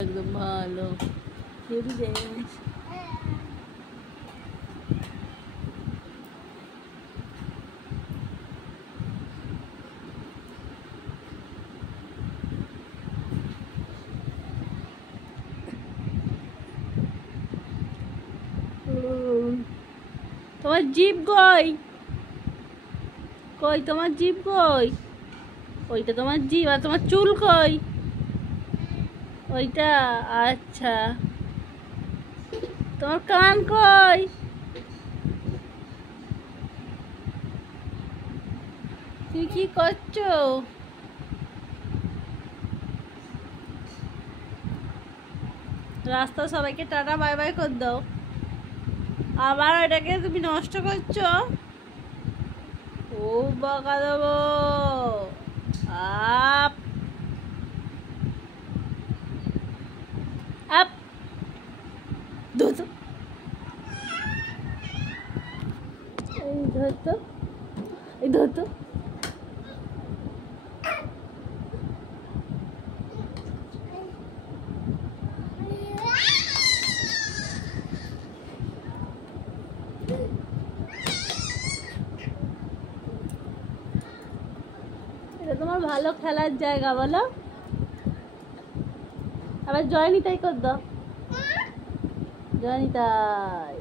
একদম ভালো heavy dance. তোমার জিভ কই? কই তোমার জিভ কই? ওইটা তোমার জিভ। আর তোমার চুল কই? ওইটা। আচ্ছা, তোমার কান কই? তুমি কি করছো? রাস্তা সবাইকে টাটা বাই বাই করে দাও। আবার এটাকে তুমি নষ্ট করছো। ও বকা দেবো। আপ আপ ধরতো, এই ধরতো, এই ধরতো। এটা তোমার ভালো খেলার জায়গা বলো। আবার জয়নিতাই কর দাও। জয়নিতাই।